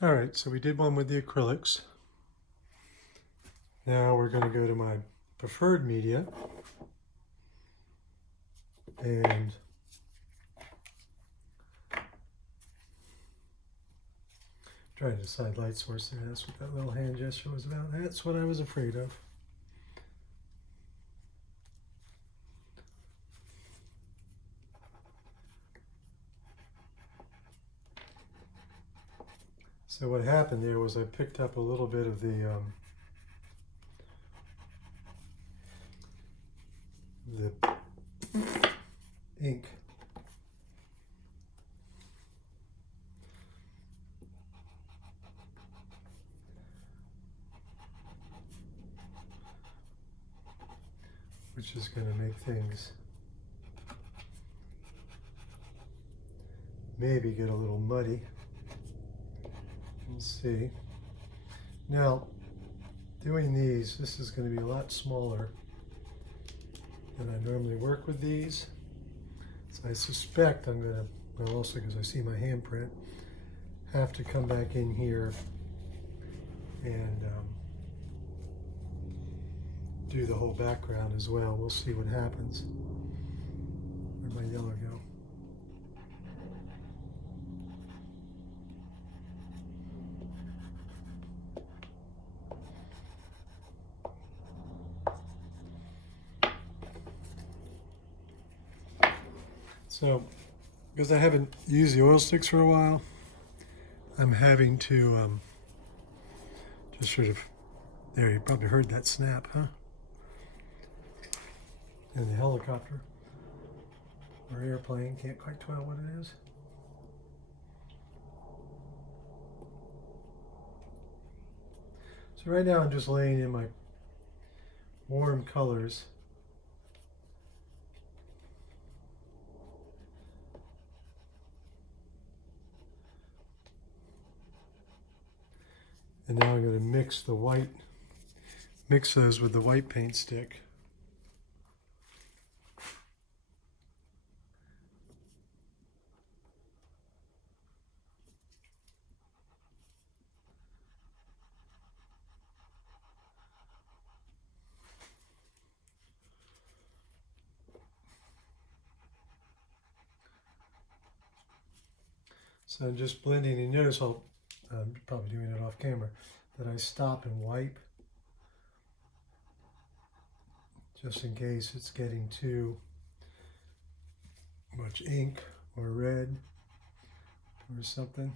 All right, so we did one with the acrylics. Now we're going to go to my preferred media and try to decide light source there. That's what that little hand gesture was about. That's what I was afraid of. So what happened there was I picked up a little bit of the ink. Which is going to make things maybe get a little muddy. We'll see. Now, doing these, this is going to be a lot smaller than I normally work with these. So I suspect I'm going to, well, also because I see my handprint, have to come back in here and do the whole background as well. We'll see what happens. Where'd my yellow go? So, because I haven't used the oil sticks for a while, I'm having to just sort of, there, you probably heard that snap, huh? And the helicopter or airplane, can't quite tell what it is. So right now I'm just laying in my warm colors. And now I'm going to mix the white, mix those with the white paint stick. So I'm just blending, and notice I'm probably doing it off camera, that I stop and wipe just in case it's getting too much ink or red or something.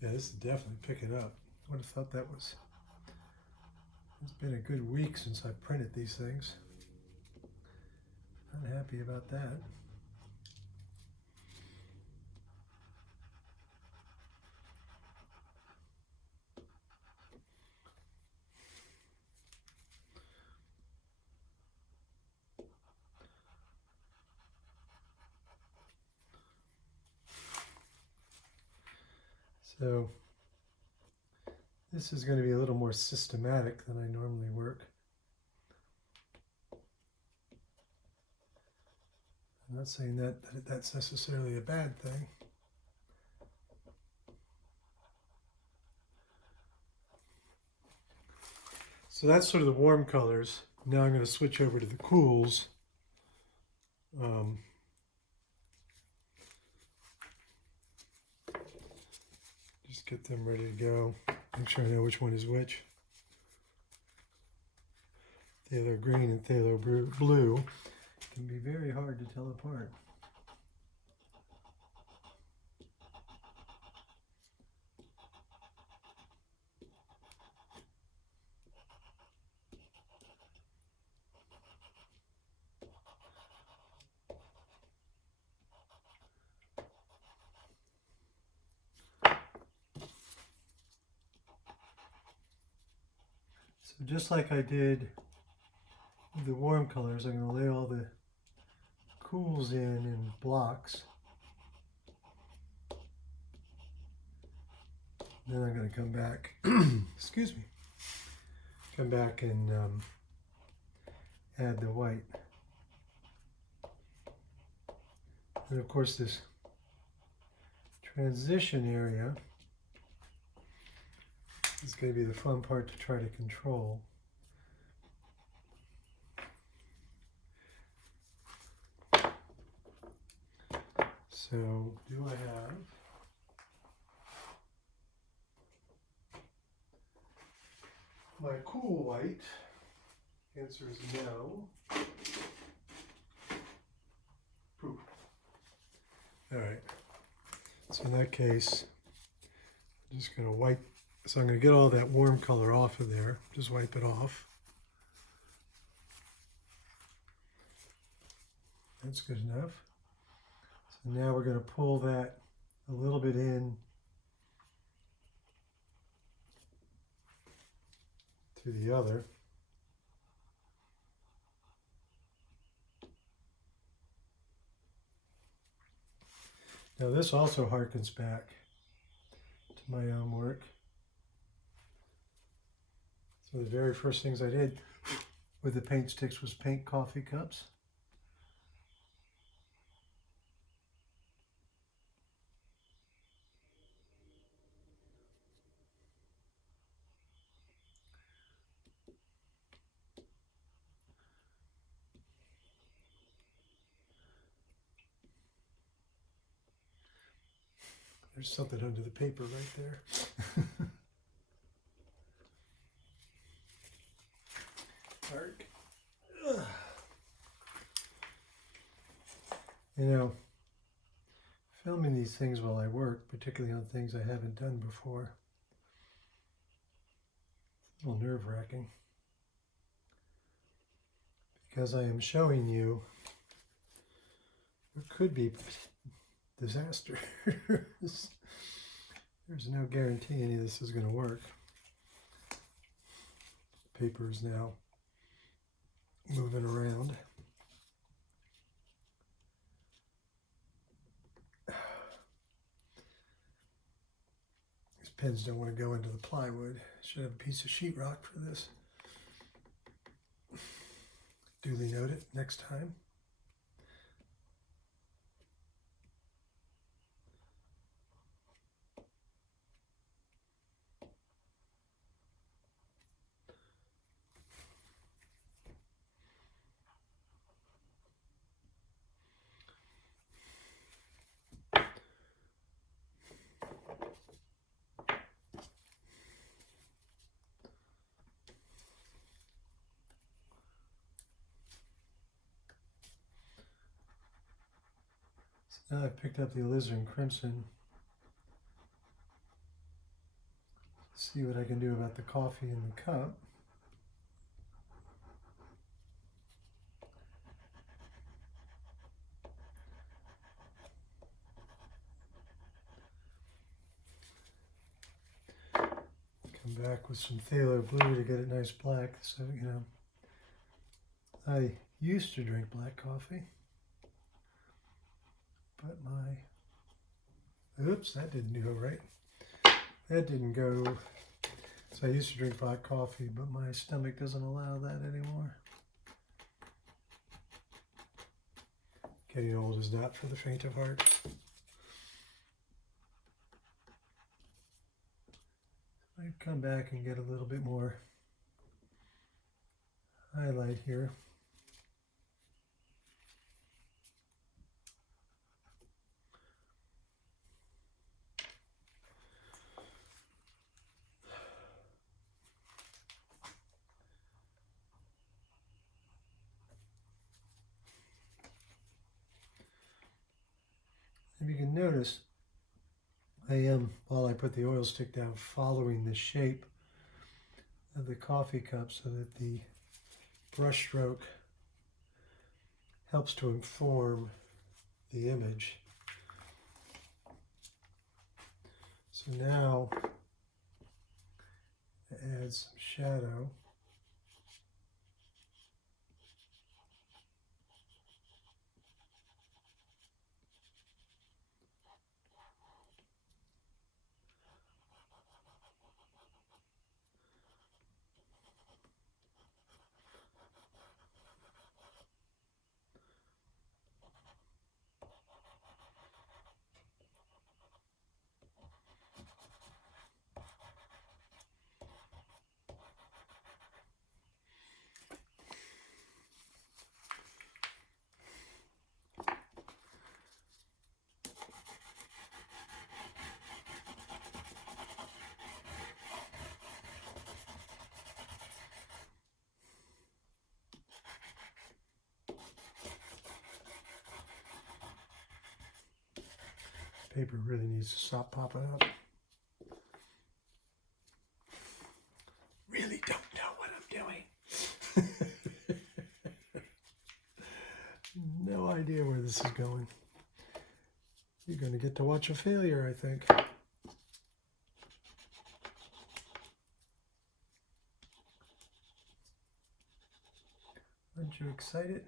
Yeah, this is definitely picking up. I would have thought that was, it's been a good week since I printed these things. Not happy about that. So this is going to be a little more systematic than I normally work. I'm not saying that that's necessarily a bad thing. So that's sort of the warm colors. Now I'm going to switch over to the cools. Just get them ready to go. Make sure I know which one is which. Phthalo green and phthalo blue can be very hard to tell apart. So just like I did with the warm colors, I'm going to lay all the cools in blocks. Then I'm going to come back, excuse me, come back and add the white. And of course this transition area is going to be the fun part to try to control. So, do I have my cool white? Answer is no. Poof. All right. So in that case, I'm just going to wipe. So I'm going to get all that warm color off of there. Just wipe it off. That's good enough. So now we're going to pull that a little bit in to the other. Now this also harkens back to my own work. So the very first things I did with the paint sticks was paint coffee cups. There's something under the paper right there. Arc. You know, filming these things while I work, particularly on things I haven't done before, it's a little nerve-wracking. Because I am showing you what could be disaster. There's no guarantee any of this is going to work. Paper is now moving around. These pins don't want to go into the plywood. Should have a piece of sheetrock for this. Duly note it next time. Now I've picked up the alizarin crimson. See what I can do about the coffee in the cup. Come back with some phthalo blue to get it nice black. So, you know, I used to drink black coffee. But oops, that didn't go right. That didn't go. So I used to drink black coffee, but my stomach doesn't allow that anymore. Getting old is not for the faint of heart. I'd come back and get a little bit more highlight here. If you can notice, I am, while I put the oil stick down, following the shape of the coffee cup so that the brush stroke helps to inform the image. So now, add some shadow. paper really needs to stop popping up. Really don't know what I'm doing. No idea where this is going. You're going to get to watch a failure, I think. Aren't you excited?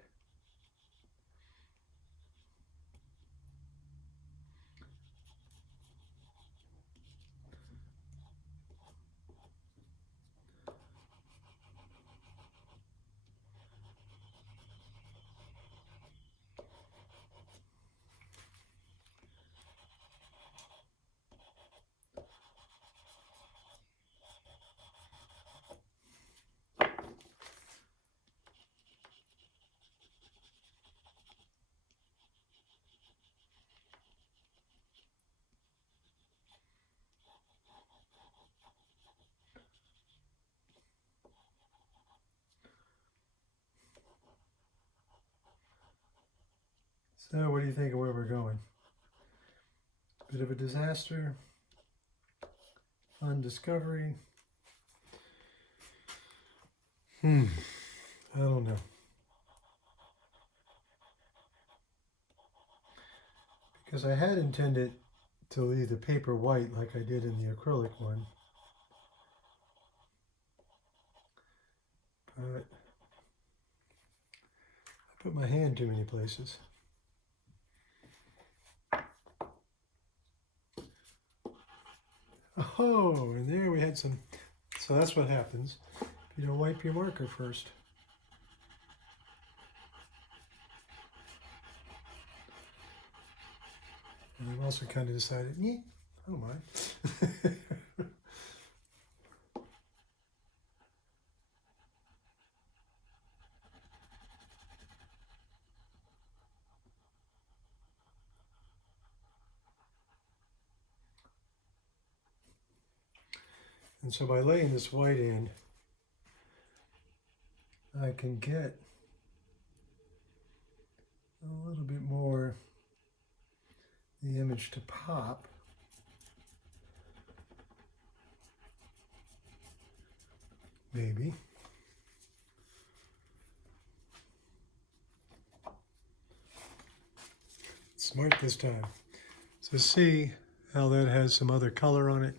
So what do you think of where we're going? Bit of a disaster, fun discovery. I don't know. Because I had intended to leave the paper white like I did in the acrylic one. But I put my hand too many places. Oh, and there we had some. So that's what happens if you don't wipe your marker first. And I've also kind of decided, I don't mind. And so by laying this white in, I can get a little bit more the image to pop. Maybe. Smart this time. So see how that has some other color on it.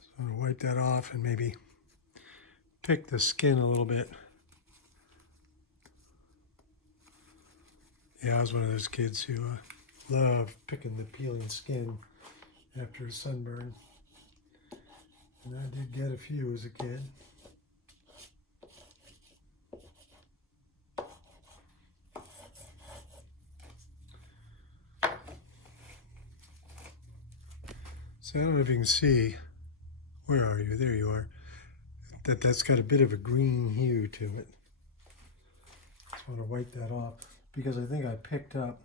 So I'm going to wipe that off and maybe pick the skin a little bit. Yeah, I was one of those kids who loved picking the peeling skin after a sunburn. And I did get a few as a kid. So I don't know if you can see, where are you? There you are. That's got a bit of a green hue to it. Just want to wipe that off because I think I picked up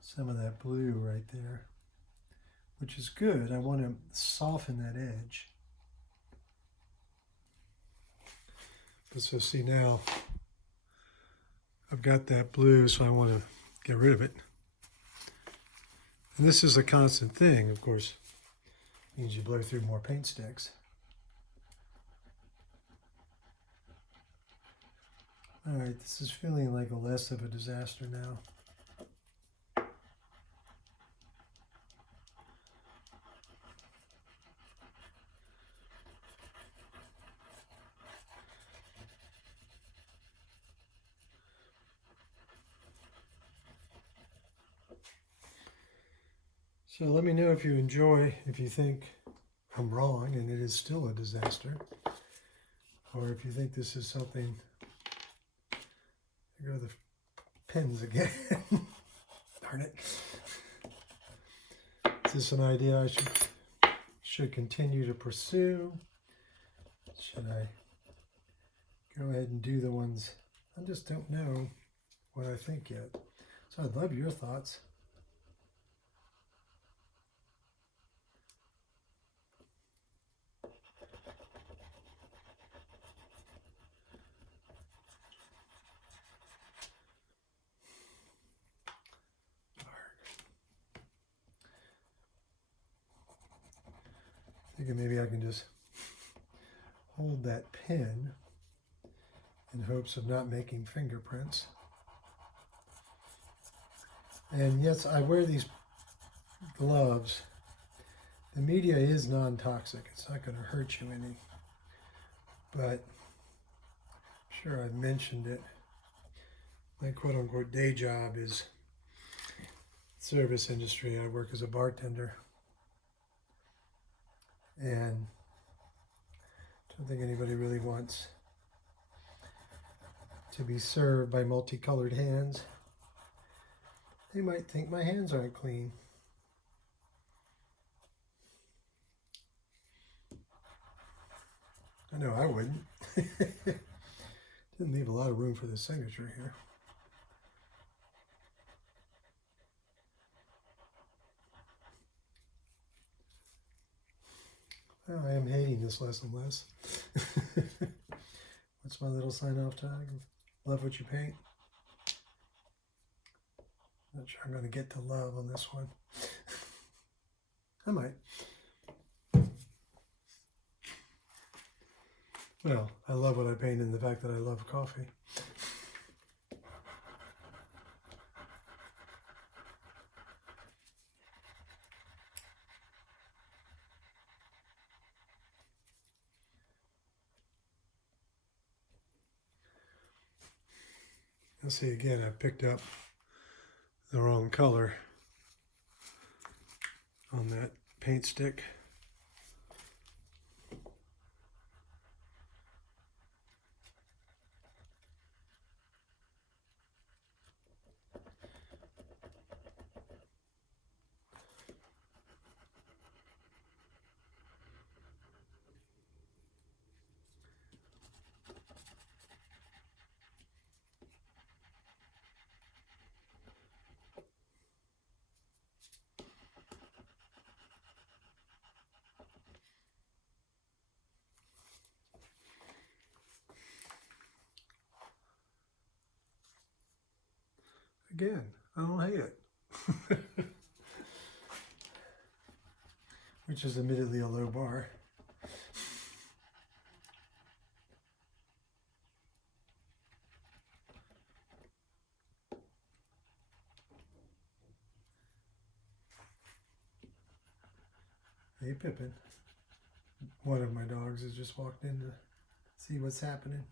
some of that blue right there, which is good. I want to soften that edge. But so see now, I've got that blue, so I want to get rid of it. And this is a constant thing, of course. It means you blow through more paint sticks. All right, this is feeling like less of a disaster now. So let me know if you enjoy, if you think I'm wrong and it is still a disaster, or if you think this is something. There go the pins again. Darn it. Is this an idea I should continue to pursue? Should I go ahead and do the ones? I just don't know what I think yet. So I'd love your thoughts. Thinking maybe I can just hold that pen in hopes of not making fingerprints. And yes, I wear these gloves. The media is non-toxic. It's not going to hurt you any. But I'm sure I've mentioned it. My quote-unquote day job is service industry. I work as a bartender. And I don't think anybody really wants to be served by multicolored hands. They might think my hands aren't clean. I know I wouldn't. Didn't leave a lot of room for the signature here. Well, I am hating this less and less. What's my little sign-off tag? Love what you paint. Not sure I'm going to get to love on this one. I might. Well, I love what I paint and the fact that I love coffee. You'll see again, I picked up the wrong color on that paint stick. Again, I don't hate it. Which is admittedly a low bar. Hey Pippin. One of my dogs has just walked in to see what's happening.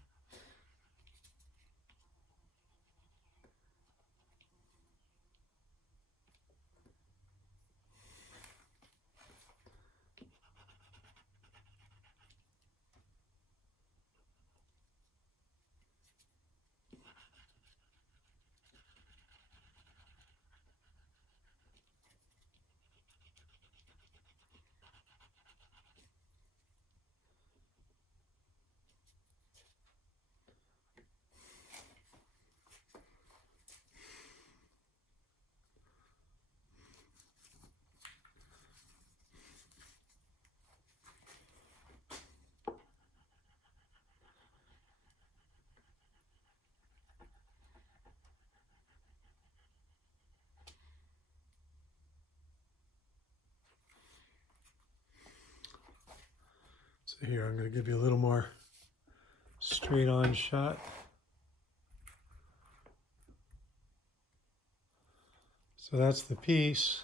So here, I'm going to give you a little more straight on shot. So that's the piece.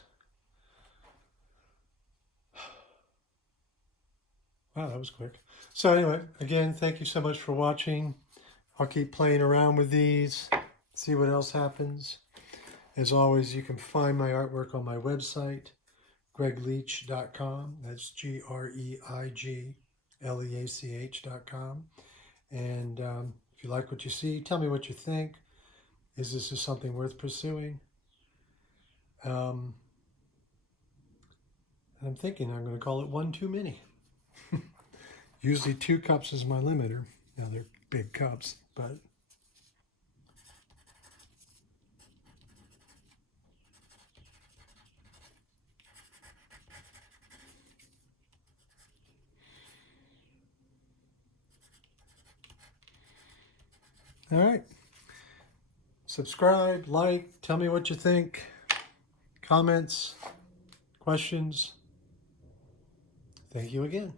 Wow, that was quick. So anyway, again, thank you so much for watching. I'll keep playing around with these, see what else happens. As always, you can find my artwork on my website, greigleach.com. That's GREIGLEACH.com. And if you like what you see, tell me what you think. Is this just something worth pursuing? I'm thinking I'm going to call it one too many. Usually 2 cups is my limiter. Now they're big cups, but all right. Subscribe, like, tell me what you think. Comments, questions. Thank you again.